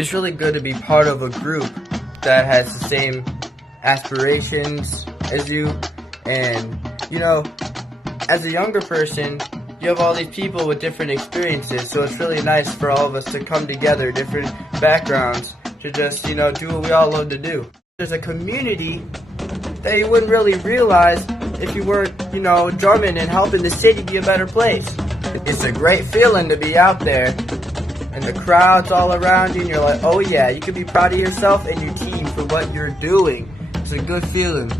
it's really good to be part of a group that has the same aspirations as you. And, as a younger person, you have all these people with different experiences, so it's really nice for all of us to come together, different backgrounds, to just, do what we all love to do. There's a community that you wouldn't really realize if you weren't, drumming and helping the city be a better place. It's a great feeling to be out there, and the crowd's all around you, and you're like, oh yeah, you can be proud of yourself and your team for what you're doing. It's a good feeling.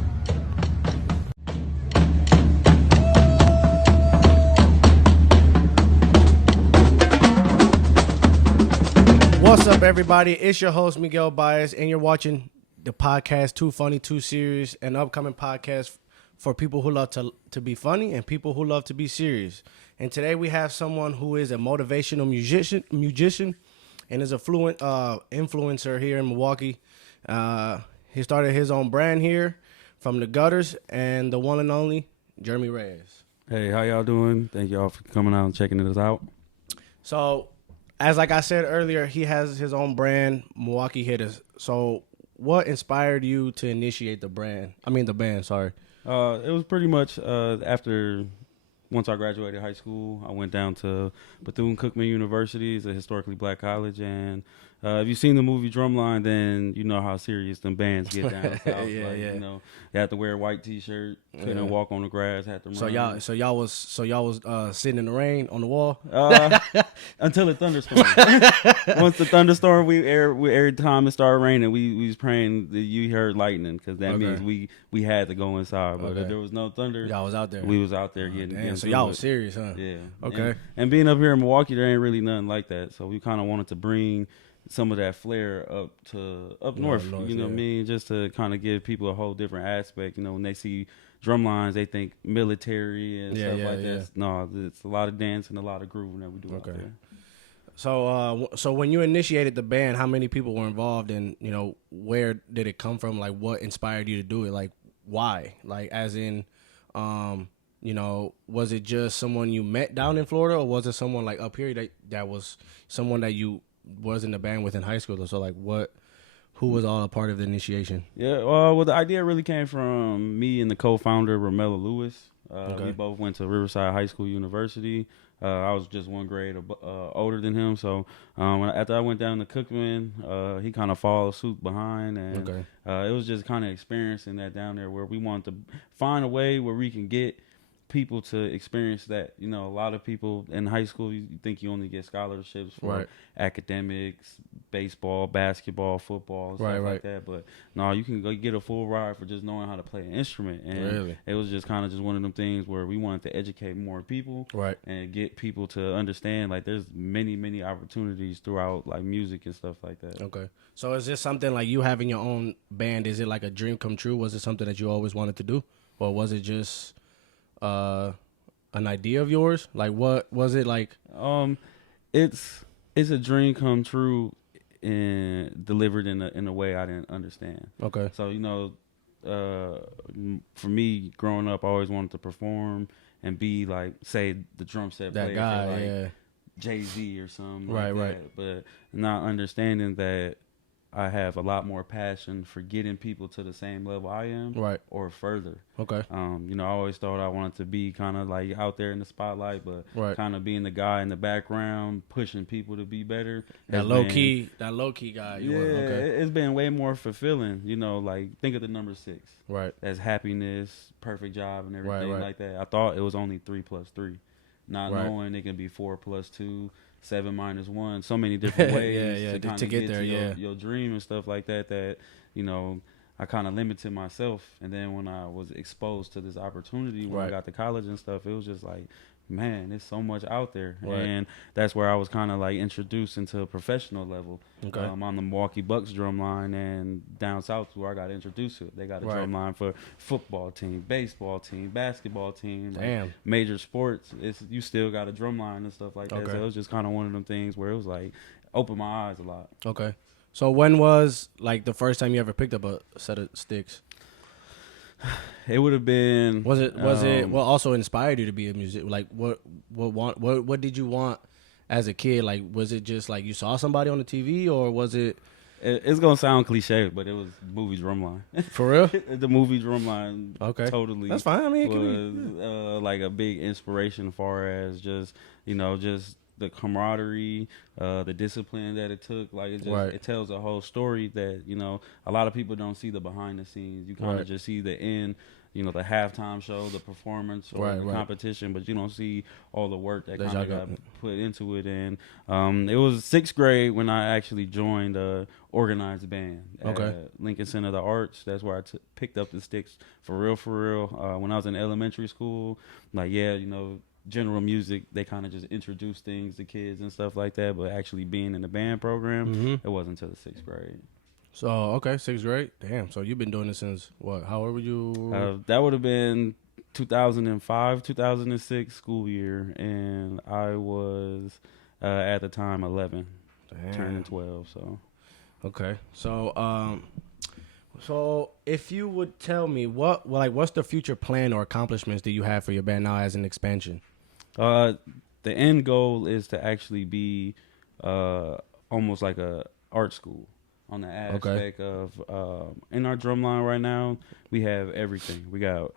What's up, everybody? It's your host, Miguel Baez, and you're watching the podcast, Too Funny, Too Serious, an upcoming podcast for people who love to be funny and people who love to be serious. And today we have someone who is a motivational musician and is a fluent influencer here in Milwaukee. He started his own brand here from the gutters, and the one and only Jeremy Reyes. Hey, how y'all doing? Thank y'all for coming out and checking us out. So, as like I said earlier, he has his own brand, Milwaukee Hittaz. So, what inspired you to initiate the band? Sorry. It was pretty much after once I graduated high school, I went down to Bethune-Cookman University. It's a historically black college, and if you've seen the movie Drumline, then you know how serious them bands get down south. Yeah. You had to wear a white T-shirt, couldn't walk on the grass, had to run. So y'all was sitting in the rain on the wall until it thunderstormed. Once the thunderstorm, every time it started raining, we was praying that you heard lightning, because that means we had to go inside. But if there was no thunder, y'all was out there. We was out there getting. So y'all was serious, huh? Yeah. Okay. And being up here in Milwaukee, there ain't really nothing like that. So we kind of wanted to bring some of that flair up north, you know what I mean? Just to kind of give people a whole different aspect. When they see drum lines, they think military and stuff like that. No, it's a lot of dancing, a lot of grooving that we do out there. So when you initiated the band, how many people were involved, and where did it come from? Like, what inspired you to do it? Like, why? Like, as in, was it just someone you met down in Florida, or was it someone like up here that was someone that you was in the band with in high school? So like, who was all a part of the initiation? Yeah, well, the idea really came from me and the co-founder, Romello Lewis. We both went to Riverside High School University. I was just one grade older than him. So after I went down to Cookman, he kind of followed suit behind. And it was just kind of experiencing that down there, where we wanted to find a way where we can get people to experience that. A lot of people in high school, you think you only get scholarships for academics, baseball, basketball, football, stuff like that. But no, you can go get a full ride for just knowing how to play an instrument. And it was just kind of just one of them things where we wanted to educate more people, and get people to understand, like, there's many opportunities throughout, like, music and stuff like that. Okay. So is this something like you having your own band? Is it like a dream come true? Was it something that you always wanted to do, or was it just an idea of yours? Like, what was it like? It's a dream come true, and delivered in a way I didn't understand. Okay. So for me growing up, I always wanted to perform and be like, say, the drum set that player guy, for like Jay-Z or something like that. But not understanding that I have a lot more passion for getting people to the same level I am, or further. Okay. I always thought I wanted to be kind of like out there in the spotlight, but kind of being the guy in the background, pushing people to be better. That low key guy. It's been way more fulfilling. Like, think of the number 6. Right. That's happiness, perfect job, and everything like that. I thought it was only 3 plus 3, not knowing it can be 4 plus 2. 7 minus 1, so many different ways to get there, your dream and stuff like that. I kind of limited myself, and then when I was exposed to this opportunity when I got to college and stuff, it was just like, man, there's so much out there, and that's where I was kind of like introduced into a professional level. Okay. On the Milwaukee Bucks drum line, and down south where I got introduced to it. They got a drum line for football team, baseball team, basketball team, like major sports. You still got a drum line and stuff like that. So it was just kind of one of them things where it was like opened my eyes a lot. Okay. So when was like the first time you ever picked up a set of sticks? It would have been. Was it what also inspired you to be a musician? Like what did you want as a kid? Like, was it just like you saw somebody on the TV, or was it? It's gonna sound cliche, but it was movie Drumline. For real? The movie Drumline, okay, totally. That's fine. I mean, was like a big inspiration as far as just just the camaraderie, the discipline that it took. Like it tells a whole story that a lot of people don't see the behind the scenes. You kind of just see the end. The halftime show, the performance, or the competition, but you don't see all the work that kind of got put into it. And it was 6th grade when I actually joined a organized band at Lincoln Center of the Arts. That's where I picked up the sticks for real. When I was in elementary school, general music, they kind of just introduced things to kids and stuff like that, but actually being in the band program, it wasn't until the 6th grade. So, 6th grade? Damn. So, you've been doing this since what? How old were you? That would have been 2005, 2006 school year. And I was, at the time, 11. Damn. Turning 12, so. Okay. So, so if you would tell me what's the future plan or accomplishments that you have for your band now as an expansion? The end goal is to actually be almost like a art school. On the aspect of in our drumline right now, we have everything. We got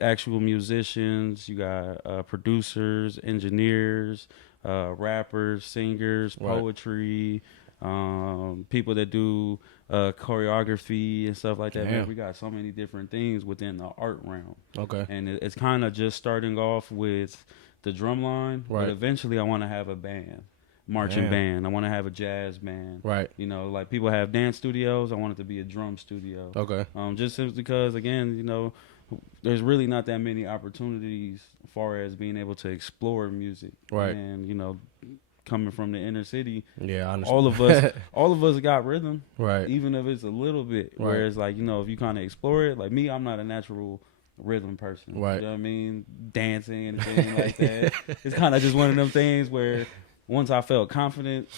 actual musicians, you got producers, engineers, rappers, singers, poetry, people that do choreography and stuff like that. Man, we got so many different things within the art realm. Okay, and it's kind of just starting off with the drumline, but eventually I want to have a band. Marching band. I want to have a jazz band. Right. Like people have dance studios. I want it to be a drum studio. Okay. Just simply because, again, there's really not that many opportunities as far as being able to explore music. Right. And, coming from the inner city, all of us got rhythm. Right. Even if it's a little bit. Right. Whereas, like, if you kind of explore it, like me, I'm not a natural rhythm person. Right. You know what I mean? Dancing and things like that. It's kind of just one of them things where once I felt confident,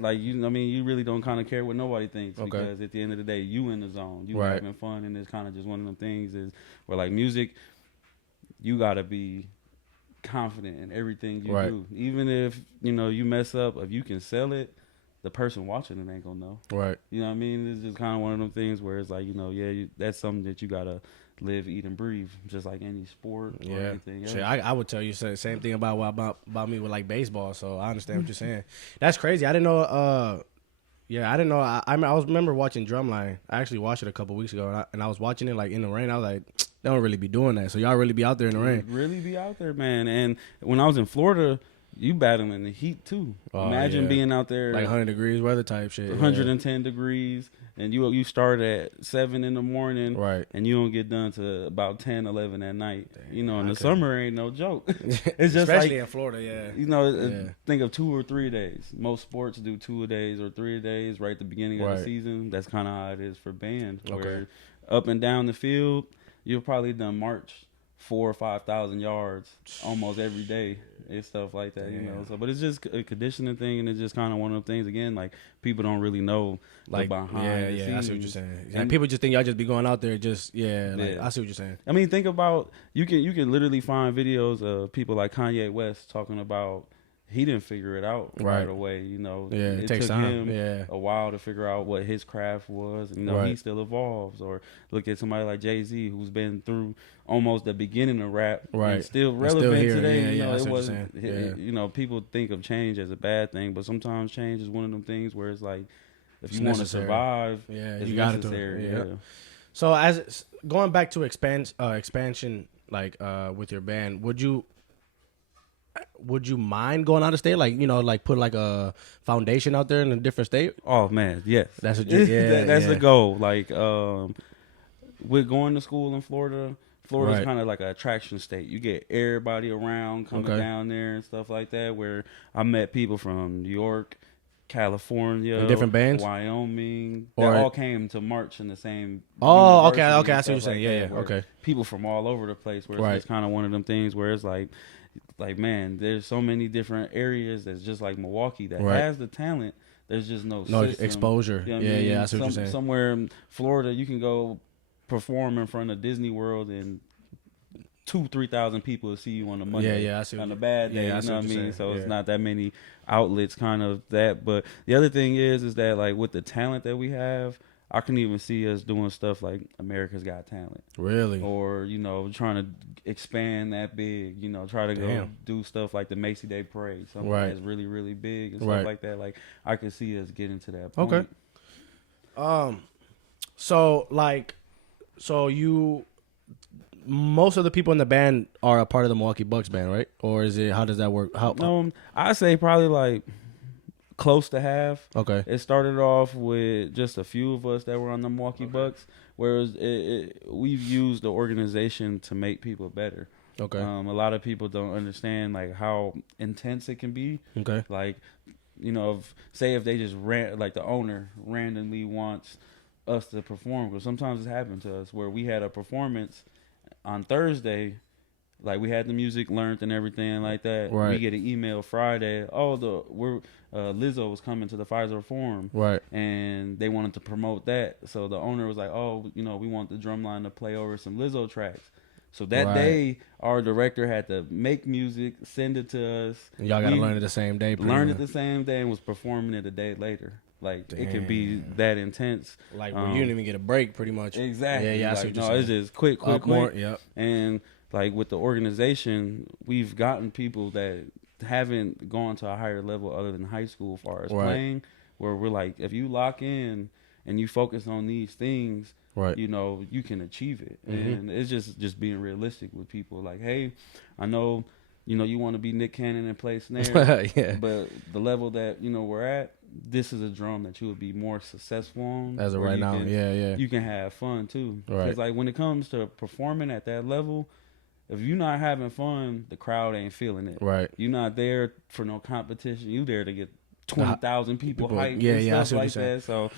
like, you really don't kind of care what nobody thinks because at the end of the day, you in the zone, you having fun, and it's kind of just one of them things is where, like, music, you got to be confident in everything you do. Even if, you mess up, if you can sell it, the person watching it ain't going to know. Right. You know what I mean? It's just kind of one of them things where it's like, that's something that you got to live, eat, and breathe, just like any sport or anything else. I would tell you the same thing about me with like baseball, so I understand what you're saying. That's crazy. I didn't know. I didn't know. I remember watching Drumline. I actually watched it a couple weeks ago, and I was watching it like in the rain. I was like, they don't really be doing that. So y'all really be out there in the rain. Really be out there, man. And when I was in Florida, you battling the heat too. Imagine being out there like 100 degrees weather type shit, 110 degrees. And you start at 7 in the morning, and you don't get done to about 10, 11 at night. Damn, in the summer ain't no joke. It's just especially like, in Florida, think of 2 or 3 days. Most sports do 2 a days or 3 a days right at the beginning of the season. That's kind of how it is for band. Where up and down the field, you've probably done march 4,000 or 5,000 yards almost every day and stuff like that, So, but it's just a conditioning thing, and it's just kind of one of them things. Again, like people don't really know like behind the scenes. I see what you're saying. And people just think y'all just be going out there, I see what you're saying. I mean, think about you can literally find videos of people like Kanye West talking about. He didn't figure it out right away, it took him a while to figure out what his craft was. And, he still evolves. Or look at somebody like Jay-Z, who's been through almost the beginning of rap and still relevant today. It wasn't. People think of change as a bad thing, but sometimes change is one of them things where it's like, if you want to survive, it's necessary. So, as going back to expansion, like with your band, would you mind going out of state? Like, like put like a foundation out there in a different state? Oh man, yes. That's what that's the goal. Like, with going to school in Florida's kind of like an attraction state. You get everybody around coming down there and stuff like that, where I met people from New York, California, in different bands, Wyoming, that all came to march in the same. Oh, okay, I see what you're saying. Okay. People from all over the place, where it's kind of one of them things where it's like, man, there's so many different areas that's just like Milwaukee that has the talent. There's just no exposure. I see what you're saying. Somewhere in Florida, you can go perform in front of Disney World and 2,000-3,000 people to see you on a Monday. Yeah, I see. On a bad day, yeah, you know what I mean? So yeah. it's not that many outlets kind of that. But the other thing is that like with the talent that we have, I can even see us doing stuff like America's Got Talent. Really? Or, you know, trying to expand that big, you know, try to go do stuff like the Macy Day Parade, something that's really, really big and stuff like that. Like, I could see us getting to that point. Okay. So you, most of the people in the band are a part of the Milwaukee Bucks band, right? Or is it, how does that work? I say probably like close to half. Okay. It started off with just a few of us that were on the Milwaukee Bucks, whereas we've used the organization to make people better. Okay. A lot of people don't understand like how intense it can be. Okay. Like, you know, if they just like the owner randomly wants us to perform, because sometimes it's happened to us where we had a performance on Thursday. Like, we had the music learned and everything like that. Right. We get an email Friday. Lizzo was coming to the Pfizer Forum. Right. And they wanted to promote that. So the owner was like, we want the drumline to play over some Lizzo tracks. So that day, our director had to make music, send it to us. And y'all got to learn it the same day. Learned it the same day and was performing it a day later. Like, it could be that intense. Like, you didn't even get a break, pretty much. Exactly. Yeah, I see what you're saying. It's just quick. More, yep. And like with the organization, we've gotten people that haven't gone to a higher level other than high school as far as playing, where we're like, if you lock in and you focus on these things, you know, you can achieve it. Mm-hmm. And it's just being realistic with people. Like, hey, I know, you know, you want to be Nick Cannon and play snare, but the level that, you know, we're at, this is a drum that you would be more successful on. As of right now, you can have fun too. Because like when it comes to performing at that level, if you're not having fun, the crowd ain't feeling it. Right. You're not there for no competition. You there to get 20,000 people hyped and stuff like that. So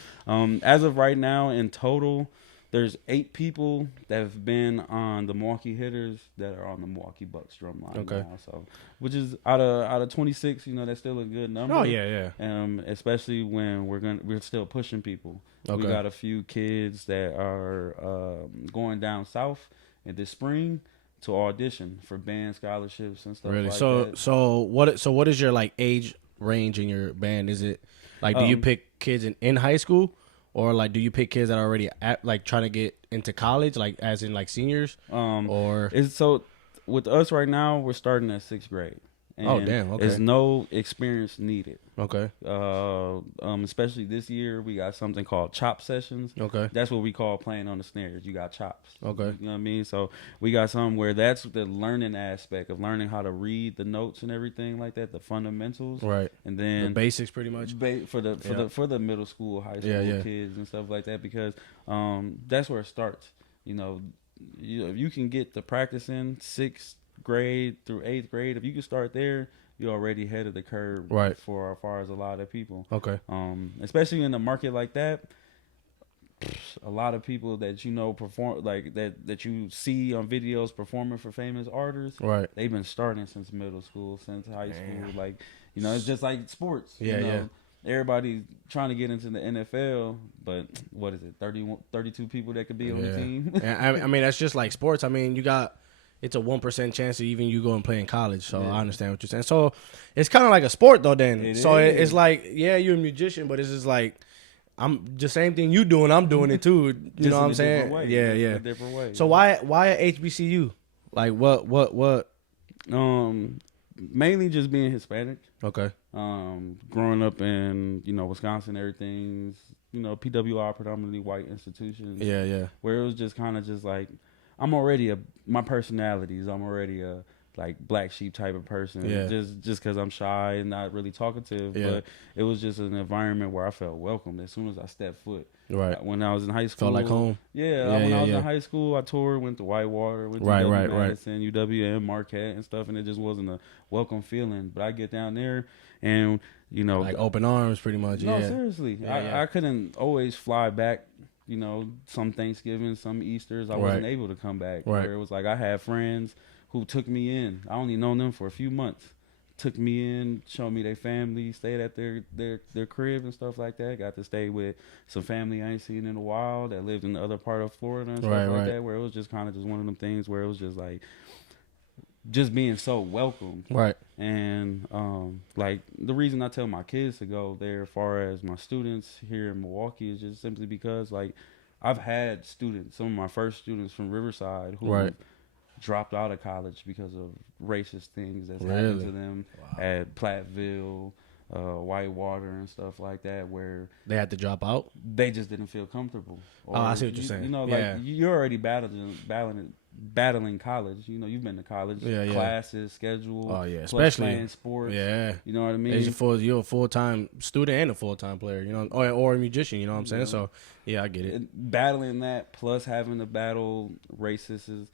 as of right now, in total, there's 8 people that have been on the Milwaukee Hitters that are on the Milwaukee Bucks drumline now. So, which is out of 26, you know, that's still a good number. Oh yeah. Especially when we're still pushing people. We got a few kids that are going down south in this spring to audition for band scholarships and stuff like that. So what is your like age range in your band? Is it like, do you pick kids in high school, or like do you pick kids that are already at like trying to get into college, like as in like seniors? Or so with us right now, we're starting at 6th grade. And there's no experience needed. Okay. Especially this year, we got something called chop sessions. Okay. That's what we call playing on the snares. You got chops. Okay. You know what I mean? So we got something where that's the learning aspect of learning how to read the notes and everything like that, the fundamentals. Right. And then the basics, pretty much. For the middle school, high school kids and stuff like that, because that's where it starts. You know, if you can get the practice in 6th grade through 8th grade, if you can start there, you're already ahead of the curve for as far as a lot of people. Okay. Especially in a market like that, a lot of people that you know perform like that you see on videos performing for famous artists, they've been starting since middle school, since high school. Like, you know, it's just like sports. Everybody's trying to get into the NFL, but what is it, 32 people that could be on the team? I mean, that's just like sports. I mean, it's a 1% chance that even you go and play in college. So I understand what you're saying. So it's kind of like a sport though then. It's like, you're a musician, but it's just like, I'm the same thing you doing, I'm doing it too. You know what I'm saying? Way. Yeah. A different way. So why at HBCU? Like what? Mainly just being Hispanic. Okay. Growing up in, you know, Wisconsin, everything's, you know, PWI, predominantly white institutions. Yeah. Where it was just kind of just like, I'm already my personality is I'm already a like black sheep type of person. Yeah. Just because I'm shy and not really talkative. Yeah. But it was just an environment where I felt welcomed as soon as I stepped foot. Right. When I was in high school. Felt like home. Yeah. When I was in high school, I toured, went to Whitewater, went to Madison, UWM, Marquette and stuff, and it just wasn't a welcome feeling. But I get down there and, you know. Like open arms pretty much. No, seriously. I couldn't always fly back. You know, some Thanksgiving, some Easters, I wasn't able to come back. Where it was like I had friends who took me in. I only known them for a few months. Took me in, showed me their family, stayed at their crib and stuff like that. Got to stay with some family I ain't seen in a while that lived in the other part of Florida and stuff like that. Where it was just kind of just one of them things where it was just like, just being so welcome. Right. And like the reason I tell my kids to go there, as far as my students here in Milwaukee, is just simply because like I've had students, some of my first students from Riverside who dropped out of college because of racist things that's happened to them at Platteville, Whitewater and stuff like that, where they had to drop out. They just didn't feel comfortable. Or, I see what you're saying. You know, like you're already battling college. You know, you've been to college, classes, schedule. Oh yeah, especially playing sports. Yeah, you know what I mean. You're a full-time student and a full-time player. You know, or a musician. You know what I'm saying? So yeah, I get it. Battling that plus having to battle racism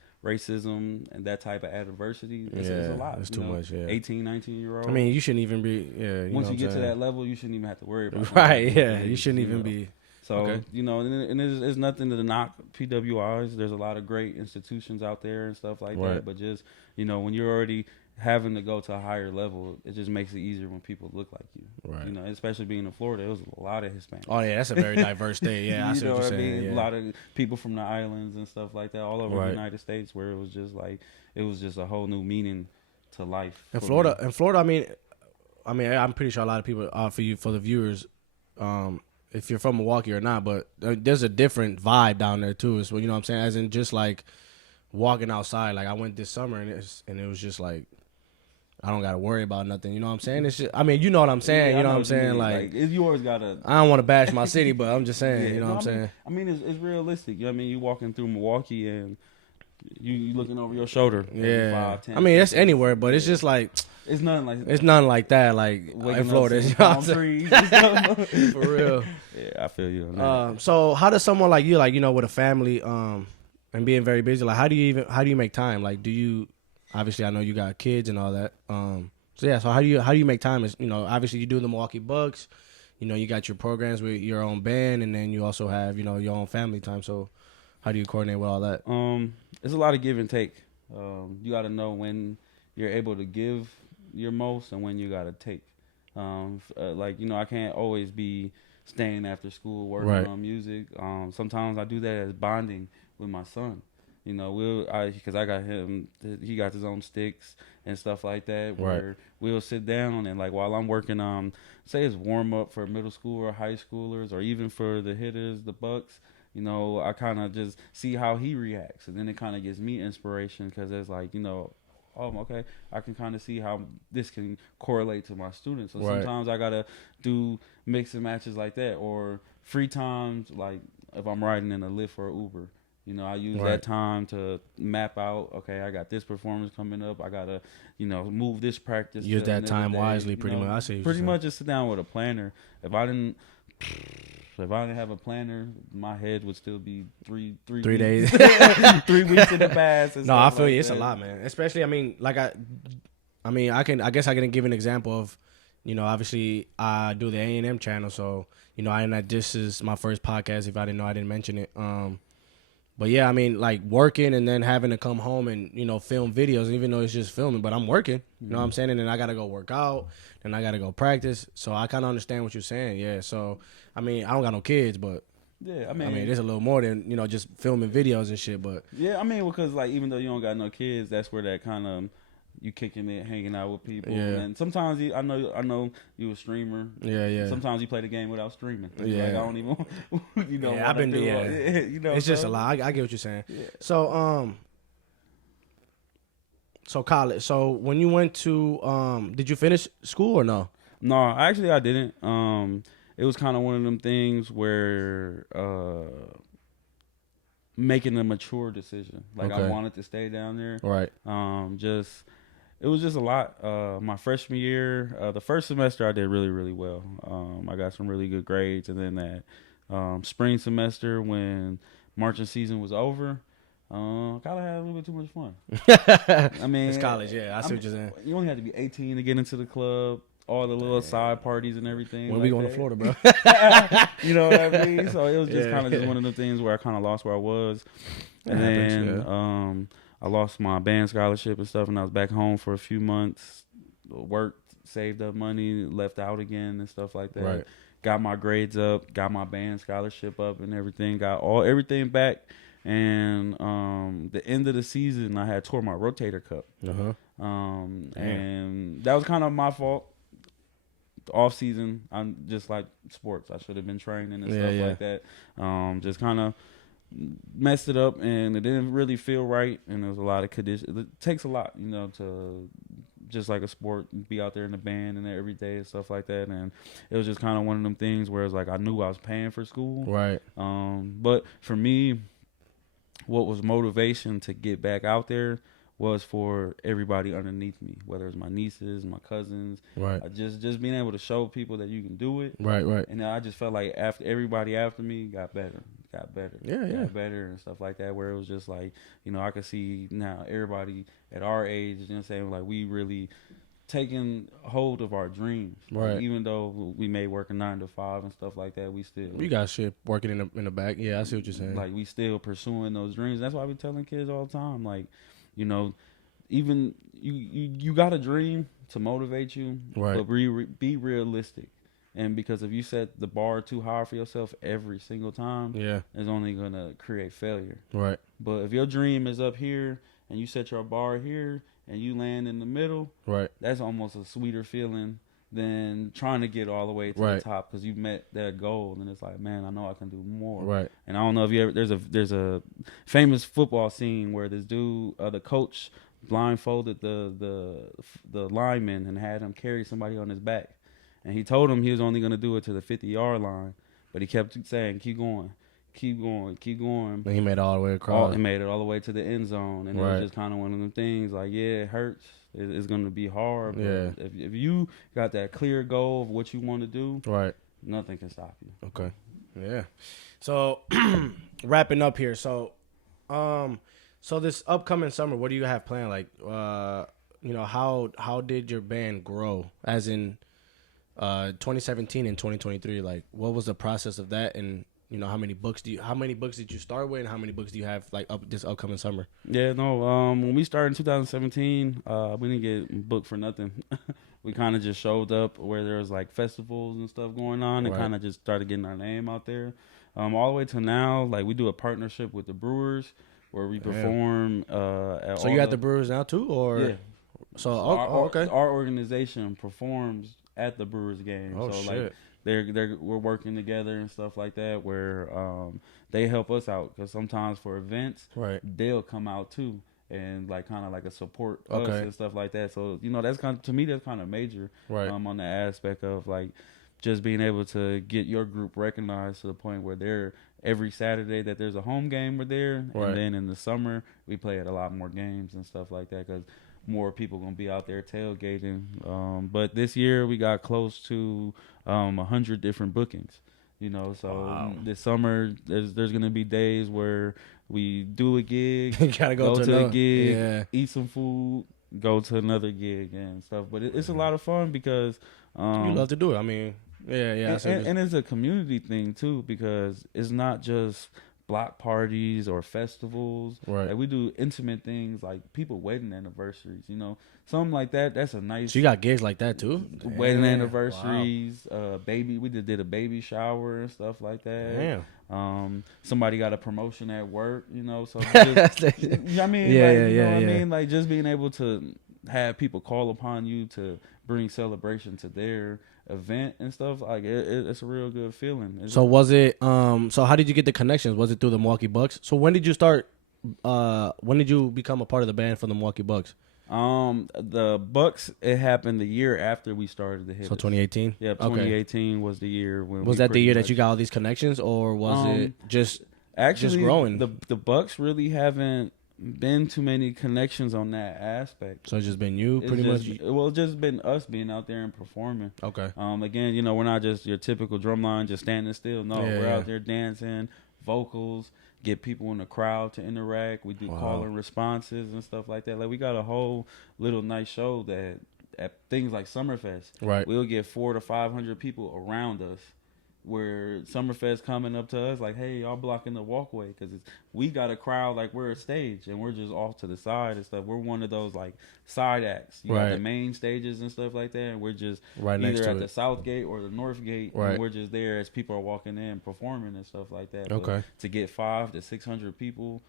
and that type of adversity, it's a lot. It's too much. 18, 19-year-old. I mean, you shouldn't even be. Once you get to that level, you shouldn't even have to worry about. Right. Yeah. You shouldn't even be. So you know, and there's nothing to knock PWIs. There's a lot of great institutions out there and stuff like that. But just when you're already having to go to a higher level, it just makes it easier when people look like you. Right. You know, especially being in Florida, it was a lot of Hispanics. Oh yeah, that's a very diverse state. Yeah, I see what you're saying. I mean? A lot of people from the islands and stuff like that, all over the United States, where it was just like a whole new meaning to life. In Florida, I mean, I'm pretty sure a lot of people for the viewers, if you're from Milwaukee or not, but there's a different vibe down there too. Is what you know what I'm saying. As in just like walking outside. Like I went this summer and it was just like I don't got to worry about nothing. You know what I'm saying? It's just, I mean, you know what I'm saying. Yeah, you know what I'm saying? Like you always gotta. I don't want to bash my city, but I'm just saying. You know what I'm saying? I mean, it's realistic. You know what I mean? You walking through Milwaukee and you looking over your shoulder. Yeah. 5, 10, I mean, it's anywhere, but it's just like. It's nothing like that. Like in Florida, you know what I'm saying? For real. Yeah, I feel you on that. So how does someone like you, with a family, and being very busy, like how do you make time? Like, do you? Obviously, I know you got kids and all that. So how do you make time? Is obviously you do the Milwaukee Bucks. You got your programs with your own band, and then you also have your own family time. So how do you coordinate with all that? It's a lot of give and take. You got to know when you're able to give your most and when you got to take. I can't always be staying after school working on music. Sometimes I do that as bonding with my son. Because I got him, he got his own sticks and stuff like that. Where we'll sit down and while I'm working on, say it's warm up for middle school or high schoolers or even for the Hittaz, the Bucks. I kind of just see how he reacts, and then it kind of gives me inspiration because it's okay, I can kind of see how this can correlate to my students. So sometimes I gotta do mix and matches like that, or free times like if I'm riding in a Lyft or Uber. I use that time to map out, okay, I got this performance coming up. I got to, move this practice. Use that time wisely, pretty much. I see. Pretty much just sit down with a planner. If I didn't have a planner, my head would still be three days, 3 weeks in the past. No, I feel you. It's a lot, man. Especially, I guess I can give an example of, obviously I do the A&M channel. So, this is my first podcast. If I didn't know, I didn't mention it. But yeah, working and then having to come home and, film videos, even though it's just filming, but I'm working, you know what I'm saying? And then I got to go work out, then I got to go practice. So I kind of understand what you're saying. Yeah. So, I don't got no kids, but yeah, there's a little more than, just filming videos and shit, but. Yeah. Because even though you don't got no kids, that's where that kind of, you kicking it, hanging out with people. Yeah. And sometimes I know you a streamer. Yeah. Sometimes you play the game without streaming. Yeah. I don't even, Yeah, I've been it's just a lot. I get what you're saying. Yeah. So, so college. So when you went to, did you finish school or no? No, actually I didn't. It was kind of one of them things where, making a mature decision. I wanted to stay down there. Right. It was just a lot. My freshman year, the first semester I did really, really well. I got some really good grades. And then that spring semester when marching season was over, kind of had a little bit too much fun. It's college, yeah. I see what you're saying. You only had to be 18 to get into the club. All the little side parties and everything. When we going to Florida, bro? You know what I mean? So it was just kind of just one of the things where I kind of lost where I was. And then I lost my band scholarship and stuff, and I was back home for a few months, worked, saved up money, left out again and stuff like that. Got my grades up, got my band scholarship up and everything, got everything back. And the end of the season, I had tore my rotator cuff. And that was kind of my fault. Off season, I'm just like sports. I should have been training and stuff like that. Just kind of messed it up, and it didn't really feel right. And there was a lot of conditions. It takes a lot, you know, to just like a sport, be out there in the band and every day and stuff like that. And it was just kind of one of them things where it's like I knew I was paying for school, right? But for me, what was motivation to get back out there was for everybody underneath me, whether it's my nieces, my cousins, right? Just being able to show people that you can do it, right. And I just felt like after everybody after me got better, got better and stuff like that. Where it was just like, you know, I could see now everybody at our age, you know, what I'm saying, like we really taking hold of our dreams, right? Like, even though we may work a 9 to 5 and stuff like that, we got shit working in the back. Yeah, I see what you're saying. Like we still pursuing those dreams. That's why we telling kids all the time, like, you know, even you got a dream to motivate you, right? But be realistic. And because if you set the bar too high for yourself every single time, it's only gonna create failure. Right. But if your dream is up here and you set your bar here and you land in the middle, right, that's almost a sweeter feeling than trying to get all the way to the top because you've met that goal. And it's like, man, I know I can do more. Right. And I don't know if you ever there's a famous football scene where this dude, the coach, blindfolded the lineman and had him carry somebody on his back. And he told him he was only going to do it to the 50-yard line, but he kept saying, keep going. And he made it all the way across. He made it all the way to the end zone. And it was just kind of one of them things like, yeah, it hurts. It's going to be hard. But if you got that clear goal of what you want to do, right, nothing can stop you. Okay. Yeah. So wrapping up here. So this upcoming summer, what do you have planned? Like, you know, how did your band grow? As in 2017 and 2023, like what was the process of that? And you know, how many books did you start with, and how many books do you have like this upcoming summer? Yeah, no. When we started in 2017, we didn't get booked for nothing. We kind of just showed up where there was like festivals and stuff going on, and kind of just started getting our name out there. All the way to now, like we do a partnership with the Brewers where we perform. So you at the Brewers now too, or yeah? So okay, our organization performs at the Brewers game. Oh, so shit. Like we're working together and stuff like that where they help us out because sometimes for events they'll come out too and like kind of like a support us and stuff like that. So you know that's kind of, to me that's kind of major on the aspect of like just being able to get your group recognized to the point where they're every Saturday that there's a home game we're there, and then in the summer we play at a lot more games and stuff like that because more people gonna be out there tailgating. But this year we got close to 100 different bookings. You know, so this summer there's gonna be days where we do a gig, gotta go to a gig, eat some food, go to another gig and stuff. But it's a lot of fun because you love to do it. I mean, and it's a community thing too because it's not just block parties or festivals. Right. Like we do intimate things like people wedding anniversaries, you know, something like that. That's a nice. So you got gigs like that too? Wedding anniversaries, baby. We did a baby shower and stuff like that. Damn. Somebody got a promotion at work, you know. So just, I mean, you know what I mean, like just being able to have people call upon you to bring celebration to their event and stuff, like it's a real good feeling. So was it so how did you get the connections? Was it through the Milwaukee Bucks? So when did you start when did you become a part of the band for the Milwaukee Bucks? The Bucks, it happened the year after we started the Hittaz. So 2018? Yeah, 2018 was the year when was that the year that you got all these connections, or was it just growing? The Bucks really haven't been too many connections on that aspect. So it's just been you pretty much? Well, it's just been us being out there and performing. Okay. Again, you know, we're not just your typical drumline just standing still. No, we're out there dancing, vocals, get people in the crowd to interact. We do call and responses and stuff like that. Like we got a whole little nice show that at things like Summerfest. Right. We'll get 400 to 500 people around us. where Summerfest coming up to us like, hey, y'all blocking the walkway because we got a crowd like we're a stage and we're just off to the side and stuff. We're one of those like side acts. You got the main stages and stuff like that, and we're just either at the south gate or the north gate, and we're just there as people are walking in performing and stuff like that. Okay. But to get 500 to 600 people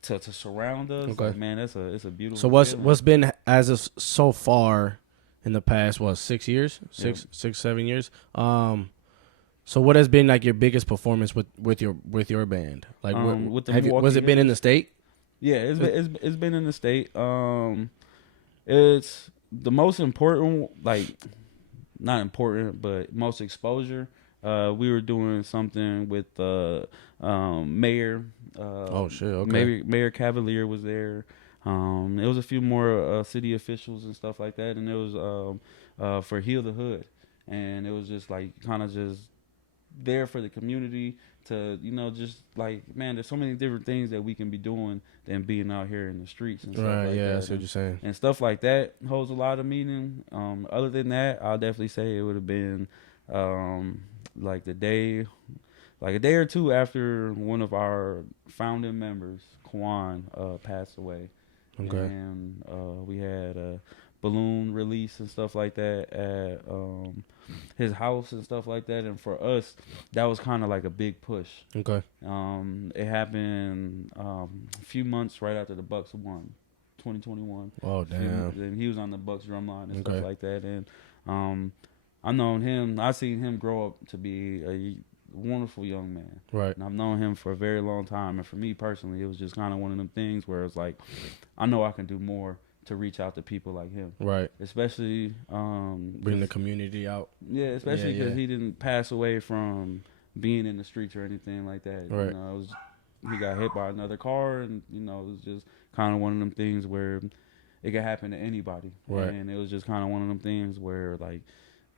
to surround us, like, man, it's a beautiful. So what's been as of so far in the past 6 years, 7 years? So what has been like your biggest performance with your band? Like with the was it been in the state? Yeah, it's been in the state. It's the most important, like not important, but most exposure. We were doing something with Mayor. Oh shit! Okay. Mayor Cavalier was there. It was a few more city officials and stuff like that, and it was for Heal the Hood, and it was just like kind of just there for the community to, just like, man, there's so many different things that we can be doing than being out here in the streets and stuff like that. That's what you're saying. And stuff like that holds a lot of meaning. Other than that, I'll definitely say it would have been like a day or two after one of our founding members, Kwan, passed away. Okay. And we had a balloon release and stuff like that at his house and stuff like that. And for us, that was kind of like a big push. Okay. It happened a few months right after the Bucks won, 2021. Oh, damn. And he was on the Bucks drum line and stuff like that. And I known him. I seen him grow up to be a wonderful young man. Right. And I've known him for a very long time. And for me personally, it was just kind of one of them things where it's like, I know I can do more to reach out to people like him. Right. Especially bring the community out. Yeah, especially because he didn't pass away from being in the streets or anything like that. Right. He got hit by another car, and it was just kind of one of them things where it could happen to anybody. Right. And it was just kind of one of them things where like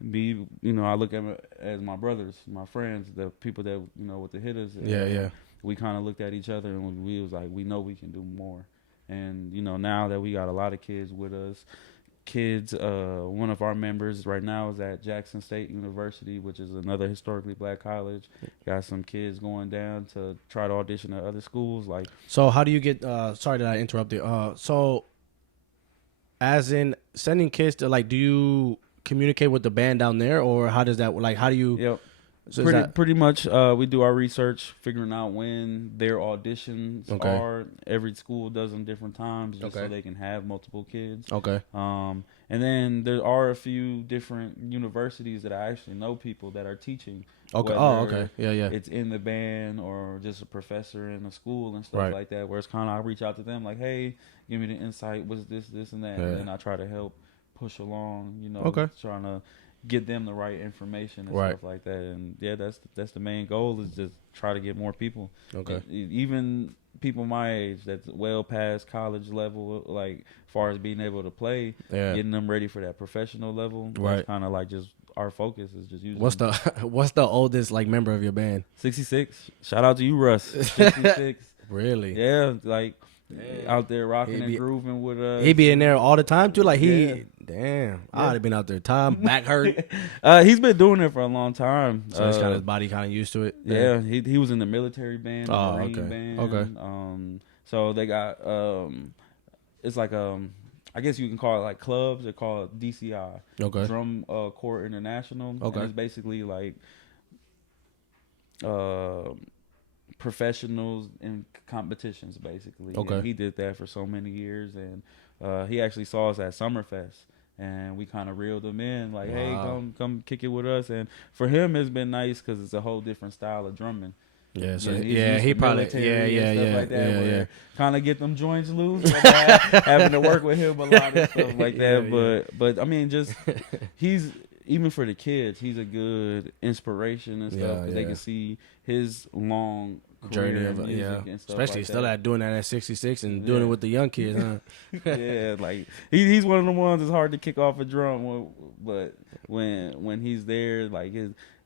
I look at them as my brothers, my friends, the people that with the Hittaz. We kind of looked at each other and we was like, we know we can do more. And, now that we got a lot of kids with us, one of our members right now is at Jackson State University, which is another historically black college. Got some kids going down to try to audition at other schools. So how do you get, sorry that I interrupted. So as in sending kids to, do you communicate with the band down there, or how does that, how do you? Yep. So pretty much, we do our research, figuring out when their auditions are. Every school does them different times, just so they can have multiple kids. Okay. And then there are a few different universities that I actually know people that are teaching. Okay. Oh, okay. Yeah. It's in the band or just a professor in a school and stuff like that. Where it's kind of I reach out to them like, hey, give me the insight. What's this, and that, and then I try to help push along. Trying to get them the right information and stuff like that. And that's the main goal, is just try to get more people. Okay. Even people my age that's well past college level, like as far as being able to play, getting them ready for that professional level. Right. That's kind of like just our focus is just using. What's the oldest member of your band? 66. Shout out to you, Russ. 66. Really? Yeah, out there rocking and grooving with us. He be in there all the time too. Damn, I'd have been out there. Back hurt. He's been doing it for a long time. So his body kind of used to it. Yeah, he was in the military band, the Marine band. Okay. So they got it's like I guess you can call it like clubs. They're called DCI. Okay. Drum Corps International. Okay. And it's basically like professionals in competitions, basically. Okay. And he did that for so many years, and he actually saw us at Summerfest, and we kind of reeled him in, like, hey, come kick it with us. And for him, it's been nice because it's a whole different style of drumming. Yeah, so he probably like that, kind of get them joints loose. Having to work with him a lot and stuff like that, but I mean, just he's. Even for the kids, he's a good inspiration and stuff because they can see his long journey of music and stuff. Especially still doing that at 66 and doing it with the young kids, huh? Yeah, like he's one of the ones that's hard to kick off a drum, but when he's there, like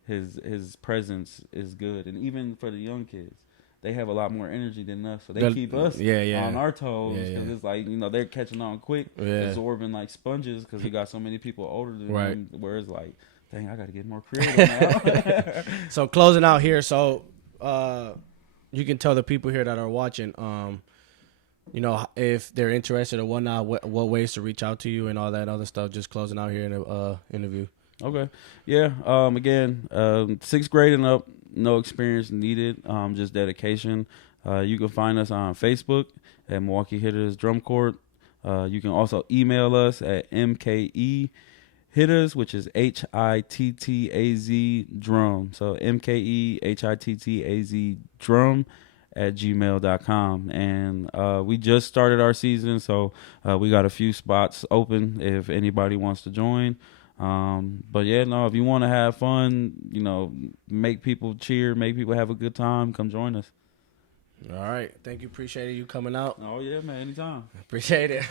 his presence is good, and even for the young kids. They have a lot more energy than us, so they keep us on our toes because it's like they're catching on quick, absorbing like sponges because we got so many people older than them. Whereas like Dang, I got to get more creative now. So closing out here, so you can tell the people here that are watching, you know, if they're interested or whatnot, what ways to reach out to you and all that other stuff. Just closing out here in the interview. Okay. Yeah. Again, 6th grade and up, no experience needed, just dedication. You can find us on Facebook at Milwaukee Hittaz Drum Corp. You can also email us at MKE Hittaz, which is HITTAZ drum. So MKE HITTAZ drum at gmail.com. And we just started our season, so we got a few spots open if anybody wants to join. But yeah, no, if you want to have fun, you know, make people cheer, make people have a good time, come join us. All right. Thank you. Appreciate you coming out. Oh, yeah, man. Anytime. Appreciate it.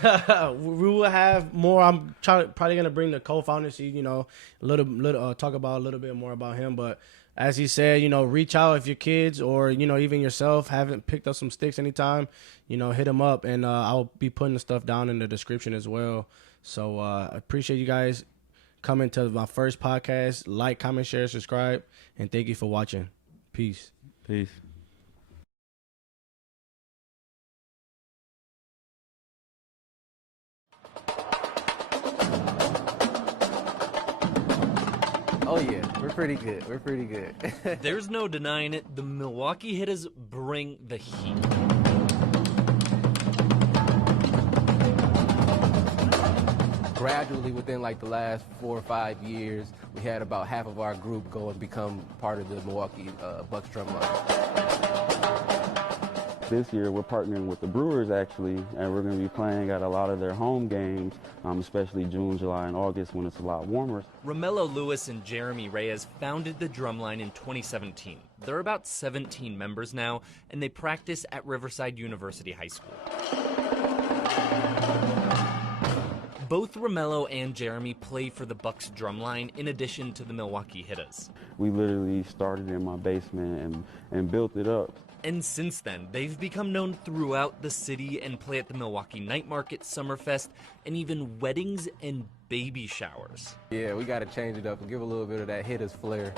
We will have more. I'm probably going to bring the co-founder, so, you know, talk about a little bit more about him. But as he said, you know, reach out if your kids or, you know, even yourself haven't picked up some sticks anytime, you know, hit him up. And I'll be putting the stuff down in the description as well. So I appreciate you guys coming to my first podcast. Like, comment, share, subscribe. And thank you for watching. Peace. Peace. Oh yeah, we're pretty good. We're pretty good. There's no denying it. The Milwaukee Hittaz bring the heat. Gradually, within like the last 4 or 5 years, we had about half of our group go and become part of the Milwaukee Bucks drum line. This year, we're partnering with the Brewers, actually, and we're going to be playing at a lot of their home games, especially June, July, and August when it's a lot warmer. Romello Lewis and Jeremy Reyes founded the drumline in 2017. They're about 17 members now, and they practice at Riverside University High School. Both Romello and Jeremy play for the Bucks drumline in addition to the Milwaukee Hittaz. We literally started in my basement and built it up. And since then, they've become known throughout the city and play at the Milwaukee Night Market, Summerfest, and even weddings and baby showers. Yeah, we got to change it up and give a little bit of that Hittaz flair.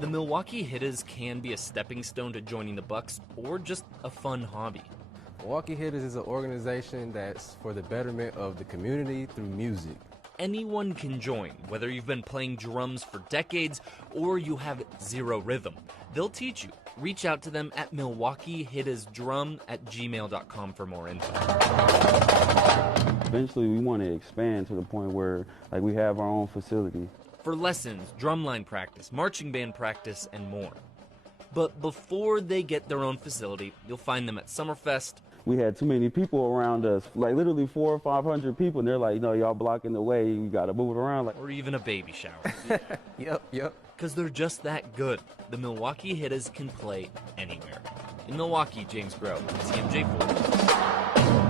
The Milwaukee Hittaz can be a stepping stone to joining the Bucks or just a fun hobby. Milwaukee Hittaz is an organization that's for the betterment of the community through music. Anyone can join, whether you've been playing drums for decades or you have zero rhythm. They'll teach you. Reach out to them at MilwaukeeHittazDrum@gmail.com for more info. Eventually, we want to expand to the point where, like, we have our own facility. For lessons, drumline practice, marching band practice, and more. But before they get their own facility, you'll find them at Summerfest. We had too many people around us, like literally 400 or 500 people, and they're like, no, y'all blocking the way, you gotta move it around. Or even a baby shower. Yep. Because they're just that good. The Milwaukee Hittaz can play anywhere. In Milwaukee, James Grove, CMJ4.